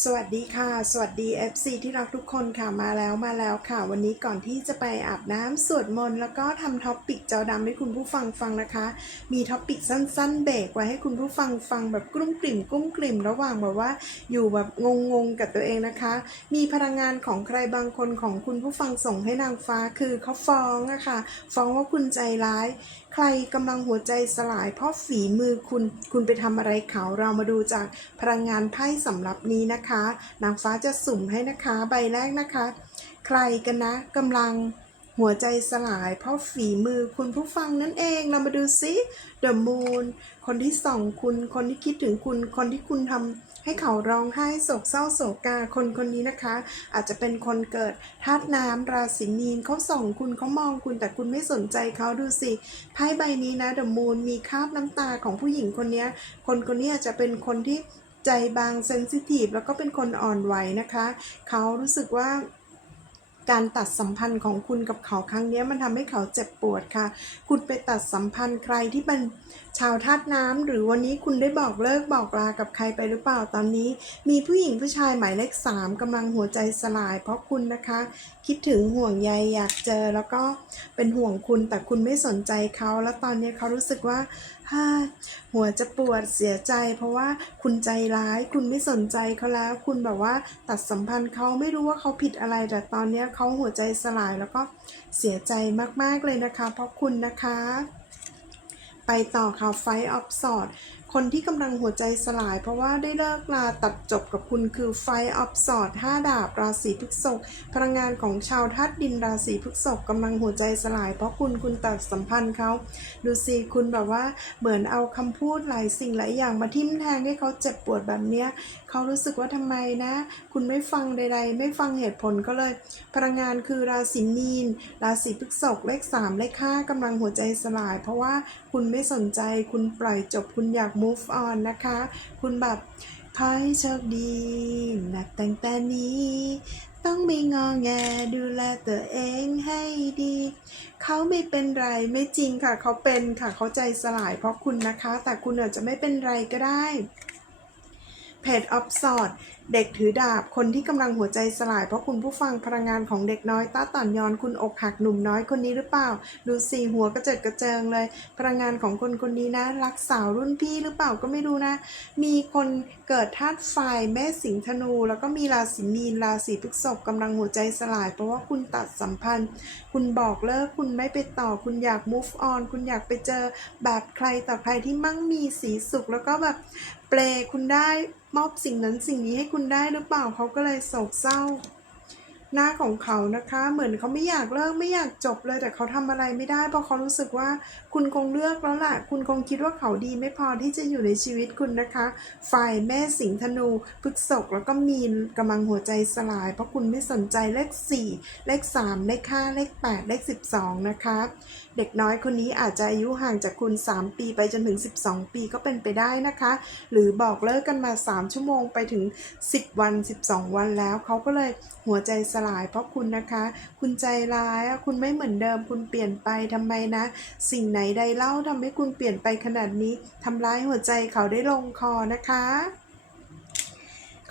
สวัสดีค่ะ สวัสดี FC ที่รักทุกคนค่ะมาแล้วมาแล้วค่ะ วันนี้ก่อนที่จะไปอาบน้ำสวดมนต์แล้วก็ทำท็อปปิกจอดำให้คุณผู้ฟังฟังนะคะ มีท็อปปิกสั้นๆเบรกไว้ให้คุณผู้ฟังฟังแบบกลุ้มกลิ่มกลุ้มกลิ่มระหว่างแบบว่า อยู่แบบงงๆกับตัวเองนะคะ มีพลังงานของใครบางคนของคุณผู้ฟังส่งให้นางฟ้าคือเขาฟ้องอะค่ะ ฟ้องว่าคุณใจร้าย ใครกำลังหัวใจสลายเพราะฝีมือคุณคุณไปทำอะไรเขาเรามาดูจากพลังงานไพ่สำหรับนี้นะคะนางฟ้าจะสุ่มให้นะคะ ใบแรกนะคะ ใครกันนะกำลังหัวใจสลายเพราะฝีมือคุณผู้ฟังนั่นเอง เรามาดูซิ The Moon คนที่ส่องคุณ คนที่คิดถึงคุณ คนที่คุณทำให้เขาร้องไห้โศกเศร้าโศกกา คนคนนี้นะคะ อาจจะเป็นคนเกิดธาตุน้ำราศีมีนเขาส่องคุณเขามองคุณแต่คุณไม่สนใจเขาดูสิไพ่ใบนี้นะ The Moon มีคราบน้ำตาของผู้หญิงคนนี้ คนคนนี้อาจจะเป็นคนที่ ใจบางเซนซิทีฟแล้วก็เป็นคนอ่อนไหวนะคะ เขารู้สึกว่าการตัดสัมพันธ์ของคุณกับเขาครั้งนี้มันทำให้เขาเจ็บปวดค่ะ คุณไปตัดสัมพันธ์ใครที่เป็นชาวธาตุน้ำหรือวันนี้คุณได้บอกเลิกบอกลากับใครไปหรือเปล่าตอนนี้ มีผู้หญิงผู้ชายหมายเลขสามกำลังหัวใจสลาย เพราะคุณนะคะ คิดถึงห่วงใยอยากเจอแล้วก็เป็นห่วงคุณแต่คุณไม่สนใจเขา แล้วตอนนี้เขารู้สึกว่าหัวจะปวดเสียใจ เพราะว่าคุณใจร้าย คุณไม่สนใจเขาแล้ว คุณแบบว่าตัดสัมพันธ์เขาไม่รู้ว่าเขาผิดอะไร แต่ตอนนี้เขาหัวใจสลายแล้วก็เสียใจมากๆเลยนะคะ เพราะคุณนะคะ ไปต่อค่ะไฟออฟสอด คนที่กำลังหัวใจสลายเพราะว่าได้เลิกลาตัดจบกับคุณคือไฟออฟสอดห้าดาบราศีพฤษภพลังงานของชาวธาตุดินราศีพฤษภกำลังหัวใจสลาย เพราะคุณคุณตัดสัมพันธ์เขาดูสิคุณแบบว่าเหมือนเอาคำพูดหลายสิ่งหลายอย่างมาทิ่มแทงให้เขาเจ็บปวดแบบเนี้ยเขารู้สึกว่าทำไมนะ คุณไม่ฟังใดๆ ไม่ฟังเหตุผลก็เลย พลังงานคือราศีมีน ราศีพฤษภเลขสามเลขห้ากำลังหัวใจสลาย เพราะว่าคุณไม่สนใจคุณปล่อยจบคุณอยาก move on นะคะ คุณแบบขอให้โชคดีนับตั้งแต่นี้ ต้องไม่งอแงดูแลตัวเองให้ดี เขาไม่เป็นไรไม่จริงค่ะ เขาเป็นค่ะ เขาใจสลายเพราะคุณนะคะ แต่คุณอาจจะไม่เป็นไรก็ได้ เพจออฟสอดเด็กถือดาบ คนที่กำลังหัวใจสลาย เพราะคุณผู้ฟังพลังงานของเด็กน้อยต้าต่อนยอนคุณอกหักหนุ่มน้อยคนนี้หรือเปล่า ดูสีหัวกระเจิดกระเจิงเลย พลังงานของคนคนนี้นะ รักสาวรุ่นพี่หรือเปล่าก็ไม่รู้นะ มีคนเกิดธาตุไฟแม่สิงห์ธนู แล้วก็มีราศีมีนราศีพฤษภกำลังหัวใจสลาย เพราะว่าคุณตัดสัมพันธ์ คุณบอกเลิกคุณไม่ไปต่อ คุณอยาก move on คุณอยากไปเจอแบบใครต่อใครที่มั่งมีสีสุขแล้วก็แบบ เปลคุณได้มอบสิ่งนั้นสิ่งนี้ให้คุณได้หรือเปล่าเขาก็เลยโศกเศร้า หน้าของเขานะคะ เหมือนเขาไม่อยากเลิกไม่อยากจบเลย แต่เขาทำอะไรไม่ได้เพราะเขารู้สึกว่าคุณคงเลือกแล้วล่ะ คุณคงคิดว่าเขาดีไม่พอที่จะอยู่ในชีวิตคุณนะคะ ฝ่ายแม่สิงห์ธนูพฤกษกแล้วก็มีนกำลังหัวใจสลาย เพราะคุณไม่สนใจเลข 4 เลข 3 เลข5เลข 8 เลข 12 นะคะเด็กน้อยคนนี้อาจจะอายุห่างจากคุณ 3 ปีไปจนถึง 12 ปีก็เป็นไปได้นะคะ หรือบอกเลิกกันมา 3 ชั่วโมงไปถึง 10 วัน 12 วันแล้ว เขาก็เลยหัวใจสลายเพราะคุณนะคะ คุณใจร้ายคุณไม่เหมือนเดิม คุณเปลี่ยนไปทำไมนะ สิ่งไหนใดเล่าทำให้คุณเปลี่ยนไปขนาดนี้ทำร้ายหัวใจเขาได้ลงคอนะคะ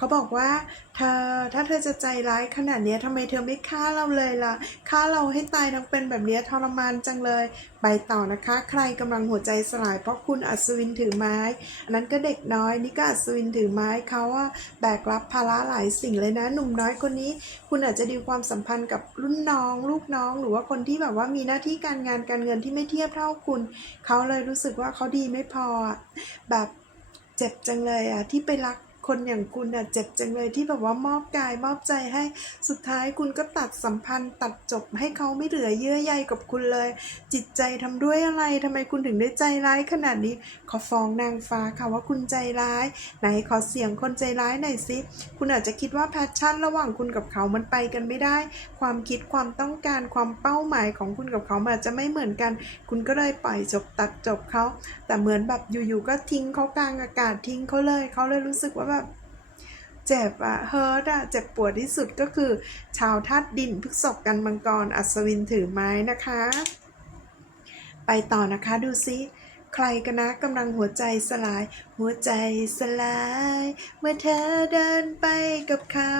เขาบอกว่าเธอถ้าเธอจะใจร้ายขนาดนี้ทำไมเธอไม่ฆ่าเราเลยล่ะฆ่าเราให้ตายทั้งเป็นแบบนี้ทรมานจังเลย ไปต่อนะคะ ใครกำลังหัวใจสลายเพราะคุณอัศวินถือไม้อันนั้นก็เด็กน้อยนี่ก็อัศวินถือไม้เขาว่าแบกรับภาระหลายสิ่งเลยนะ หนุ่มน้อยคนนี้ คุณอาจจะดีความสัมพันธ์กับรุ่นน้อง ลูกน้อง หรือว่าคนที่แบบว่ามีหน้าที่การงานการเงินที่ไม่เทียบเท่าคุณเขาเลยรู้สึกว่าเขาดีไม่พอแบบเจ็บจังเลยอะที่ไปรัก คนอย่างคุณอะเจ็บจังเลยที่แบบว่ามอบกายมอบใจให้สุดท้ายคุณก็ตัดสัมพันธ์ ตัดจบให้เขาไม่เหลือเยื่อใยกับคุณเลย จิตใจทำด้วยอะไรทำไมคุณถึงได้ใจร้ายขนาดนี้ ขอฟ้องนางฟ้าค่ะว่าคุณใจร้าย ไหนขอเสียงคนใจร้ายหน่อยสิคุณอาจจะคิดว่าแพชชั่นระหว่างคุณกับเขามันไปกันไม่ได้ ความคิดความต้องการความเป้าหมายของคุณกับเขาอาจจะไม่เหมือนกัน คุณก็เลยปล่อยจบตัดจบเขาแต่เหมือนแบบอยู่ๆก็ทิ้งเขากลางอากาศทิ้งเขาเลยเขาเลยรู้สึกว่าแบบ เจ็บอะเฮิร์ตอะเจ็บปวดที่สุดก็คือ ชาวธาตุดินพฤกษบกันมังกรอัศวินถือไม้นะคะ ไปต่อนะคะดูซิใครกันนะกำลังหัวใจสลาย หัวใจสลาย เมื่อเธอเดินไปกับเขา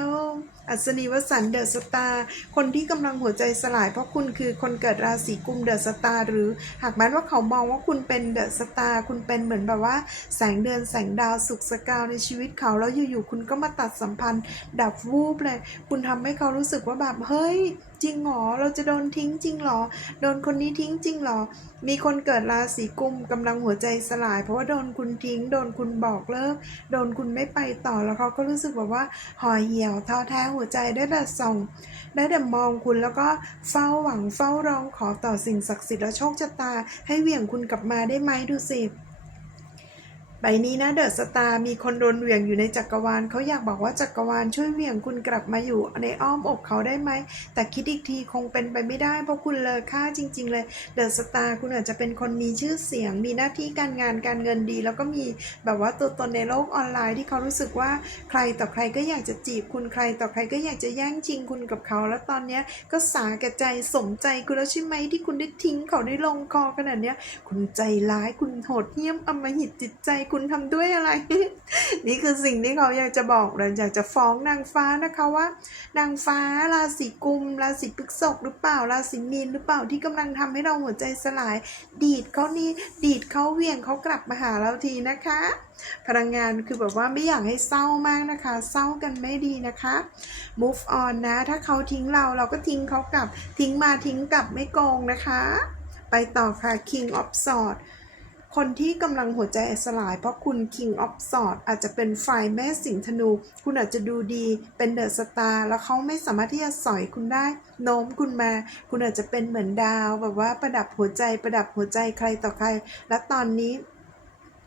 อัศนีวสันเดอะสตาร์คนที่กำลังหัวใจสลาย เพราะคุณคือคนเกิดราศีกุมเดอะสตาร์หรือหากแม้ว่าเขามองว่าคุณเป็นเดอะสตาร์คุณเป็นเหมือนแบบว่า แสงเดือนแสงดาวสุกสกาวในชีวิตเขาแล้วอยู่ๆคุณก็มาตัดสัมพันธ์ ดับวูบเลย คุณทำให้เขารู้สึกว่าแบบเฮ้ยจริงหรอ เราจะโดนทิ้งจริงหรอ โดนคนนี้ทิ้งจริงหรอ มีคนเกิดราศีกุมกำลังหัวใจสลาย เพราะว่าโดนคุณทิ้ง โดนคุณบอกเลิก โดนคุณไม่ไปต่อแล้วเขาก็รู้สึกแบบว่าห่อเหี่ยวท้อแท้หัวใจได้แต่ส่อง ได้แต่มองคุณแล้วก็เฝ้าหวังเฝ้าร้องขอต่อสิ่งศักดิ์สิทธิ์และโชคชะตา ให้เหวี่ยงคุณกลับมาได้ไหมดูสิ ใบนี้นะเดอะสตาร์มีคนโดนเหวี่ยงอยู่ในจักรวาลเขาอยากบอกว่าจักรวาลช่วยเหวี่ยงคุณกลับมาอยู่ในอ้อมอกเขาได้ไหม แต่คิดอีกทีคงเป็นไปไม่ได้ เพราะคุณเลอค่าจริง ๆ เลยเดอะสตาร์คุณอาจจะเป็นคนมีชื่อเสียง มีหน้าที่การงานการเงินดี แล้วก็มีแบบว่าตัวตนในโลกออนไลน์ที่เขารู้สึกว่าใครต่อใครก็อยากจะจีบคุณใครต่อใครก็อยากจะแย่งชิงคุณกับเขา แล้วตอนนี้ก็สาแก่ใจสมใจคุณแล้วใช่ไหมที่คุณได้ทิ้งเขาได้ลงคอขนาดนี้คุณใจร้ายคุณโหดเหี้ยมอำมหิตจิตใจคุณทำด้วยอะไร นี่คือสิ่งที่เขาอยากจะบอกเลยอยากจะฟ้องนางฟ้านะคะว่า นางฟ้าราศีกุมราศีพฤษภหรือเปล่าราศีมีนหรือเปล่าที่กำลังทำให้เราหัวใจสลาย ดีดเขานี่ดีดเขาเวียงเขากลับมาหาเราทีนะคะ พลังงานคือแบบว่าไม่อยากให้เศร้ามากนะคะ เศร้ากันไม่ดีนะคะ move on นะ ถ้าเขาทิ้งเราเราก็ทิ้งเขากลับ ทิ้งมาทิ้งกลับไม่โกงนะคะ ไปต่อค่ะ king of swords คนที่กำลังหัวใจสลาย เพราะคุณ King of Swords อาจจะเป็นฝ่ายแม่สิงห์ธนู คุณอาจจะดูดีเป็นเดอะสตาร์แล้วเขาไม่สามารถที่จะสอยคุณได้ โน้มคุณมา คุณอาจจะเป็นเหมือนดาวแบบว่าประดับหัวใจประดับหัวใจใครต่อใคร และตอนนี้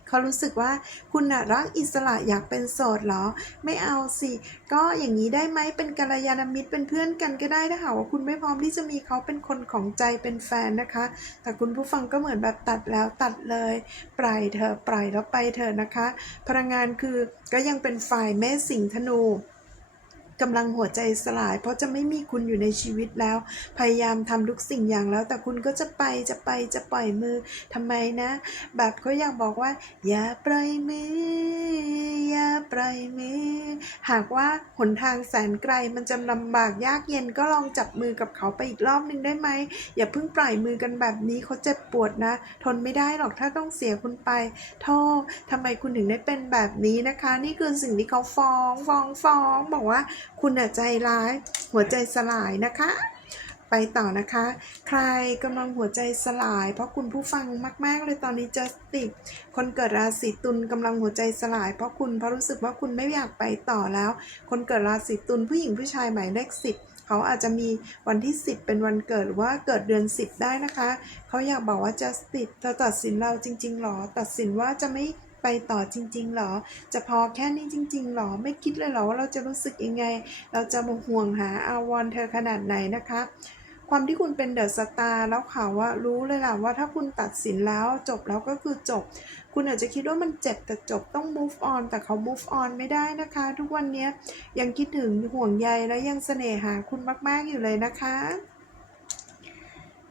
เขารู้สึกว่าคุณน่ะรักอิสระอยากเป็นโสดเหรอ ไม่เอาสิ ก็อย่างนี้ได้ไหมเป็นกัลยาณมิตรเป็นเพื่อนกันก็ได้ถ้าหากว่าคุณไม่พร้อมที่จะมีเขาเป็นคนของใจเป็นแฟนนะคะ แต่คุณผู้ฟังก็เหมือนแบบตัดแล้วตัดเลย ปล่อยเธอปล่อยแล้วไปเธอนะคะ พลังงานคือก็ยังเป็นฝ่ายแม่สิงห์ธนู กำลังหัวใจสลาย เพราะจะไม่มีคุณอยู่ในชีวิตแล้ว พยายามทำทุกสิ่งอย่างแล้ว แต่คุณก็จะไปจะไปจะปล่อยมือทำไมนะ แบบเขาอยากบอกว่า อย่าปล่อยมือ อย่าปล่อยมือ หากว่าหนทางแสนไกลมันจะลำบากยากเย็นก็ลองจับมือกับเขาไปอีกรอบหนึ่งได้ไหมอย่าเพิ่งปล่อยมือกันแบบนี้เขาเจ็บปวดนะ ทนไม่ได้หรอกถ้าต้องเสียคุณไปโทษทำไมคุณถึงได้เป็นแบบนี้นะคะ นี่คือสิ่งที่เขาฟ้องฟ้องฟ้องบอกว่าคุณอะใจร้าย หัวใจสลายนะคะ ไปต่อนะคะ ใครกำลังหัวใจสลาย เพราะคุณผู้ฟังมาก ๆ เลยตอนนี้จัสติกคนเกิดราศีตุลกำลังหัวใจสลาย เพราะคุณเพราะรู้สึกว่าคุณไม่อยากไปต่อแล้ว คนเกิดราศีตุลผู้หญิงผู้ชายหมายเลขสิบเขาอาจจะมีวันที่ 10 เป็นวันเกิดหรือว่าเกิดเดือน 10 ได้นะคะ เขาอยากบอกว่าจัสติกเธอตัดสินเราจริงๆหรอ ตัดสินว่าจะไม่ ไปต่อจริง ๆ หรอ จะพอแค่นี้จริง ๆ หรอ ไม่คิดเลยหรอว่าเราจะรู้สึกยังไง เราจะมาห่วงหาอาวรเธอขนาดไหนนะคะ ความที่คุณเป็นเดอะสตาร์แล้วเขาว่ารู้เลยล่ะว่าถ้าคุณตัดสินแล้วจบแล้วก็คือจบ คุณอาจจะคิดว่ามันเจ็บแต่จบต้อง move on แต่เขา move on ไม่ได้นะคะ ทุกวันนี้ยังคิดถึงห่วงใยและยังเสน่หาคุณมาก ๆอยู่เลยนะคะ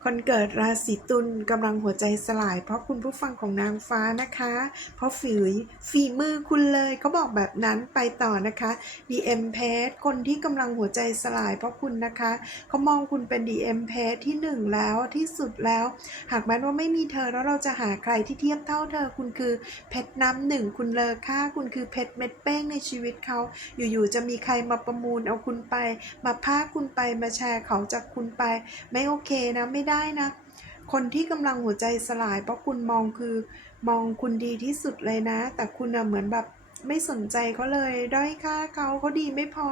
คนเกิดราศีตุลกำลังหัวใจสลาย เพราะคุณผู้ฟังของนางฟ้านะคะ เพราะฝีฝีมือคุณเลยเขาบอกแบบนั้นไปต่อนะคะ DM p a g คนที่กำลังหัวใจสลาย เพราะคุณนะคะเขามองคุณเป็น DM p a g ที่หนึ่งแล้วที่สุดแล้ว หากแม้ว่าไม่มีเธอแล้วเราจะหาใครที่เทียบเท่าเธอคุณคือเพชรน้ำหนึ่งคุณเลอค่าคุณคือเพชรเม็ดเป้งในชีวิตเขาอยู่ๆจะมีใครมาประมูลเอาคุณไป มาพาคุณไปมาแชร์เขาจากคุณไป ไม่โอเคนะไม่ได้ได้นะ คนที่กำลังหัวใจสลายเพราะคุณมองคือ มองคุณดีที่สุดเลยนะ แต่คุณเหมือนแบบ ไม่สนใจเขาเลยด้อยค่าเขาเขาดีไม่พอ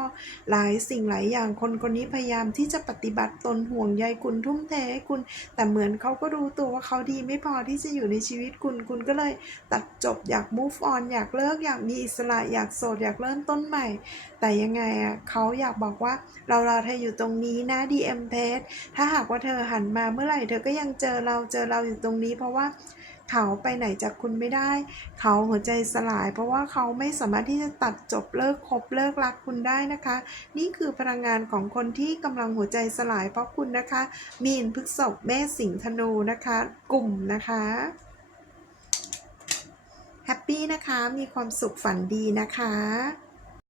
หลายสิ่งหลายอย่างคนคนนี้พยายามที่จะปฏิบัติตนห่วงใยคุณทุ่มเทให้คุณ แต่เหมือนเขาก็รู้ตัวว่าเขาดีไม่พอที่จะอยู่ในชีวิตคุณคุณก็เลยตัดจบอยาก move on อยากเลิกอยากมีอิสระอยากโสดอยากเริ่มต้นใหม่ แต่ยังไงอะเขาอยากบอกว่าเรารอเธออยู่ตรงนี้นะ DM p a g ถ้าหากว่าเธอหันมาเมื่อไหร่เธอก็ยังเจอเราเจอเราอยู่ตรงนี้ เพราะว่า เขาไปไหนจากคุณไม่ได้ เขาหัวใจสลาย เพราะว่าเขาไม่สามารถที่จะตัดจบเลิกคบเลิกรักคุณได้นะคะ นี่คือพลังงานของคนที่กำลังหัวใจสลายเพราะคุณนะคะ มีนพฤกษบแม่สิงห์ธนูนะคะ กลุ่มนะคะแฮปปี้นะคะ มีความสุขฝันดีนะคะ